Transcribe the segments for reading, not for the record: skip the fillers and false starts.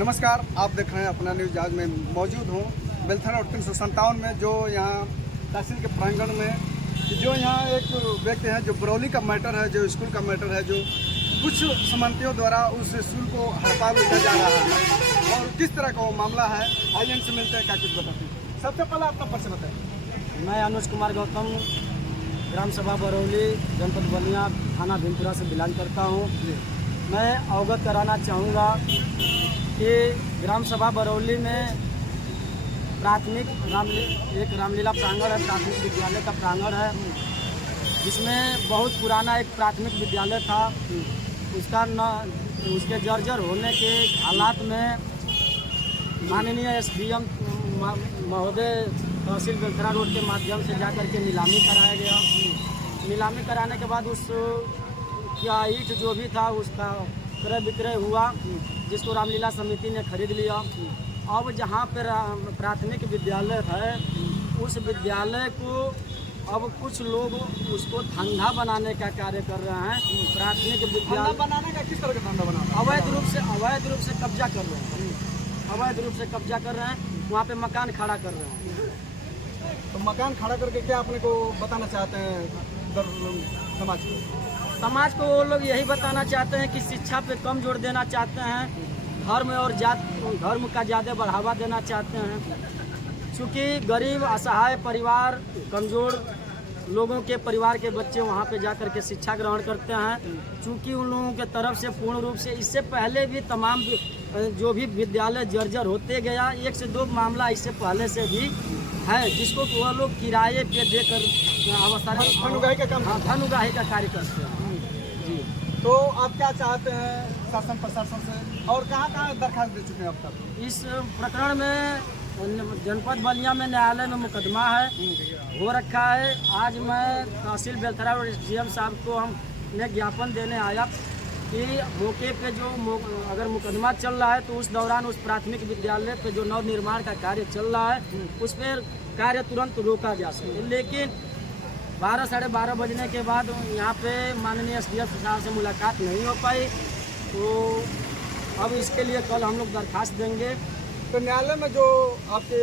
नमस्कार, आप देख रहे हैं अपना न्यूज़। आज मैं मौजूद हूँ बेलथरा और 357 में, जो यहाँ तहसील के प्रांगण में, जो यहाँ एक व्यक्ति हैं जो बरौली का मैटर है, जो स्कूल का मैटर है, जो कुछ समन्वयों द्वारा उस स्कूल को हड़ताल लिया जा रहा है और किस तरह का वो मामला है। आइए इनसे मिलते हैं, क्या कुछ बताते हैं। सबसे पहले अपना परिचय बताएं। मैं अनुज कुमार गौतम, ग्राम सभा बरौली, जनपद बलिया, थाना भीमपुरा से बिलोंग करता हूँ। मैं अवगत कराना चाहूँगा कि ग्राम सभा बरौली में प्राथमिक एक रामलीला प्रांगण है, प्राथमिक विद्यालय का प्रांगण है, जिसमें बहुत पुराना एक प्राथमिक विद्यालय था। उसके जर्जर होने के हालात में माननीय SDM महोदय तहसील बेलथरा रोड के माध्यम से जाकर के नीलामी कराया गया। नीलामी कराने के बाद उस क्या ईंट जो भी था उसका क्रय विक्रय हुआ, जिसको रामलीला समिति ने खरीद लिया। अब जहाँ पर प्राथमिक विद्यालय है, उस विद्यालय को अब कुछ लोग उसको धंधा बनाने का कार्य कर रहे हैं। प्राथमिक विद्यालय बनाने का किस तरह का धंधा बना? अवैध रूप से कब्जा कर रहे हैं। अवैध रूप से कब्जा कर रहे हैं, वहाँ पे मकान खड़ा कर रहे हैं। तो मकान खड़ा करके क्या अपने को बताना चाहते हैं समाज को? वो लोग यही बताना चाहते हैं कि शिक्षा पे कम जोर देना चाहते हैं, धर्म और धर्म का ज़्यादा बढ़ावा देना चाहते हैं। चूँकि गरीब असहाय परिवार, कमज़ोर लोगों के परिवार के बच्चे वहाँ पे जा कर के शिक्षा ग्रहण करते हैं। चूँकि उन लोगों के तरफ से पूर्ण रूप से इससे पहले भी तमाम जो भी विद्यालय जर्जर होते गया, 1 से 2 मामला इससे पहले से भी है, जिसको वह लोग किराए पे देकर धनुगाही का काम, धनुगाही का कार्य करते हैं। जी, तो आप क्या चाहते हैं शासन प्रशासन से, और कहाँ दरखास्त दे चुके हैं अब तक? इस प्रकरण में जनपद बलिया में न्यायालय में मुकदमा है, हो रखा है। आज मैं तहसील बेलथरा और SDM साहब को हमने ज्ञापन देने आया कि मौके पे जो अगर मुकदमा चल रहा है तो उस दौरान उस प्राथमिक विद्यालय पे जो नव निर्माण का कार्य चल रहा है उस पर कार्य तुरंत रोका जा सके। लेकिन 12 साढ़े 12 बजने के बाद यहाँ पे माननीय SDM साहब से मुलाकात नहीं हो पाई, तो अब इसके लिए कल हम लोग दरखास्त देंगे। तो न्यायालय में जो आपके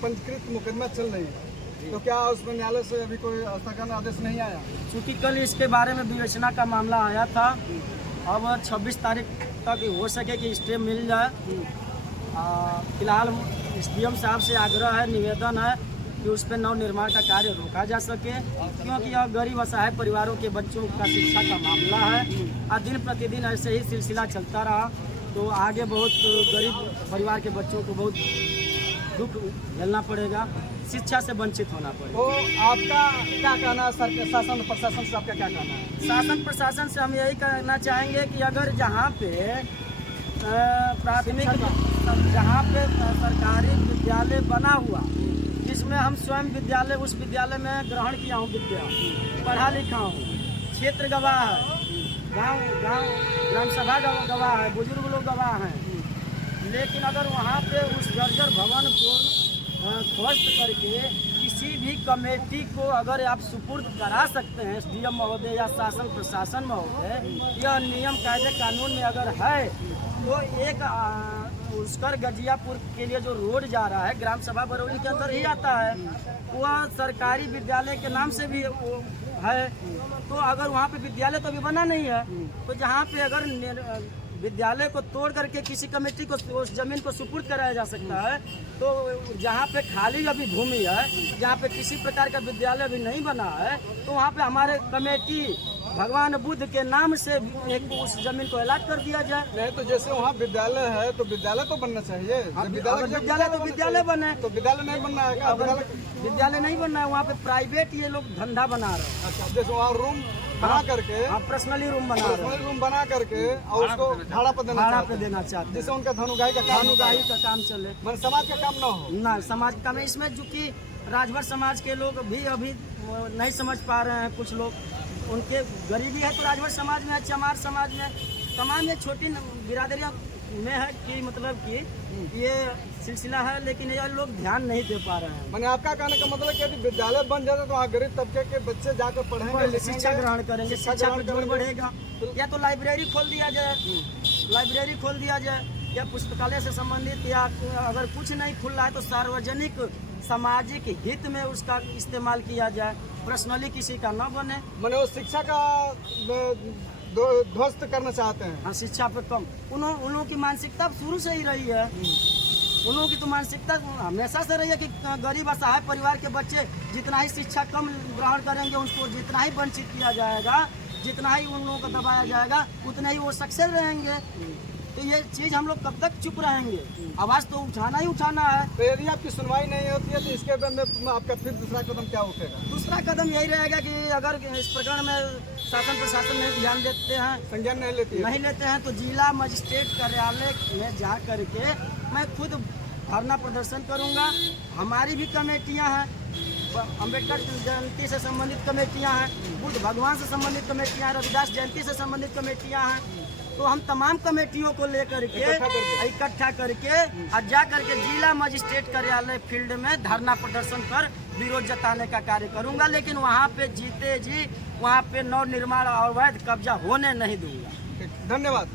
पंजीकृत मुकदमा चल रही है, तो क्या उसमें न्यायालय से अभी कोई स्थगन आदेश नहीं आया? क्योंकि कल इसके बारे में विवेचना का मामला आया था। अब 26 तारीख तक हो सके कि स्टे मिल जाए। फिलहाल SDM साहब से आग्रह है, निवेदन है कि उस पर नव निर्माण का कार्य रोका जा सके, क्योंकि यह गरीब असहाय परिवारों के बच्चों का शिक्षा का मामला है और दिन प्रतिदिन ऐसे ही सिलसिला चलता रहा तो आगे बहुत गरीब परिवार के बच्चों को बहुत दुख झेलना पड़ेगा, शिक्षा से वंचित होना पड़ेगा। तो आपका क्या कहना है शासन प्रशासन से? आपका क्या कहना है? शासन प्रशासन से हम यही कहना चाहेंगे कि अगर जहाँ पे प्राथमिक सरकारी विद्यालय बना हुआ, जिसमें हम स्वयं विद्यालय उस विद्यालय में ग्रहण किया हूँ, विद्या पढ़ा लिखा हूँ, क्षेत्र गवाह है, गांव ग्राम सभा गवाह है, बुजुर्ग लोग गवाह हैं, लेकिन अगर वहाँ पे उस जर्जर भवन को ध्वस्त करके किसी भी कमेटी को अगर आप सुपुर्द करा सकते हैं, SDM महोदय या शासन प्रशासन महोदय, यह नियम कायदे कानून में अगर है, तो एक उसकर गजियापुर के लिए जो रोड जा रहा है ग्राम सभा बरौली के अंदर ही आता है, वह सरकारी विद्यालय के नाम से भी वो है। तो अगर वहाँ पे विद्यालय तो अभी बना नहीं है, तो जहाँ पे अगर विद्यालय को तोड़ करके किसी कमेटी को उस जमीन को सुपुर्द कराया जा सकता है, तो जहाँ पे खाली अभी भूमि है, जहाँ पे किसी प्रकार का विद्यालय अभी नहीं बना है, तो वहाँ पे हमारे कमेटी भगवान बुद्ध के नाम से एक उस जमीन को अलॉट कर दिया जाए। नहीं तो जैसे वहाँ विद्यालय है तो विद्यालय तो बनना चाहिए। विद्यालय तो विद्यालय बने, तो विद्यालय नहीं बनना है। विद्यालय नहीं बनना है, वहाँ पे प्राइवेट ये लोग धंधा बना रहे हैं। अच्छा, जैसे वहाँ रूम बना करके, पर्सनली रूम बना करके और उसको भाड़ा पे देना चाहते हैं, जिससे उनका धनुगाही का काम चले, मतलब समाज का काम ना हो। ना समाज का काम है इसमें, जो कि राजभर समाज के लोग भी अभी नहीं समझ पा रहे हैं। कुछ लोग उनके गरीबी है तो राजभर समाज में है, चमार समाज में, तमाम ये छोटी बिरादरियाँ में है कि मतलब कि ये सिलसिला है, लेकिन ये लोग ध्यान नहीं दे पा रहे हैं। मैंने आपका कहने का मतलब कि विद्यालय बन जाता तो वहाँ गरीब तबके के बच्चे जाकर पढ़ेंगे, शिक्षा ग्रहण करेंगे, शिक्षा में जोड़ बढ़ेगा। या तो लाइब्रेरी खोल दिया जाए, या पुस्तकालय से संबंधित या अगर कुछ नहीं खुल रहा है तो सार्वजनिक सामाजिक हित में उसका इस्तेमाल किया जाए, पर्सनली किसी का न बने। मैंने वो शिक्षा का ध्वस्त करना चाहते हैं। हाँ, शिक्षा पे कम उन लोगों की मानसिकता शुरू से ही रही है। उन लोगों की तो मानसिकता हमेशा से रही है कि गरीब असहाय परिवार के बच्चे जितना ही शिक्षा कम ग्रहण करेंगे, उनको जितना ही वंचित किया जाएगा, जितना ही उन लोगों को दबाया जाएगा, उतने ही वो सक्सेस रहेंगे। तो ये चीज़ हम लोग कब तक चुप रहेंगे? आवाज़ तो उठाना ही उठाना है। तो यदि आपकी सुनवाई नहीं होती है तो इसके बाद में आपका फिर दूसरा कदम क्या उठेगा? दूसरा कदम यही रहेगा कि अगर इस प्रकरण में शासन प्रशासन नहीं ध्यान देते हैं, संज्ञान नहीं लेते हैं तो जिला मजिस्ट्रेट कार्यालय में जा करके मैं खुद धरना प्रदर्शन करूंगा। हमारी भी कमेटियां हैं, अम्बेडकर जयंती से संबंधित कमेटियां हैं, बुद्ध भगवान से संबंधित कमेटियां हैं, रविदास जयंती से संबंधित कमेटियां हैं। तो हम तमाम कमेटियों को लेकर के इकट्ठा करके और जा करके जिला मजिस्ट्रेट कार्यालय फील्ड में धरना प्रदर्शन कर विरोध जताने का कार्य करूंगा। लेकिन वहाँ पे जीते जी वहाँ पे नव निर्माण और अवैध कब्जा होने नहीं दूंगा। धन्यवाद।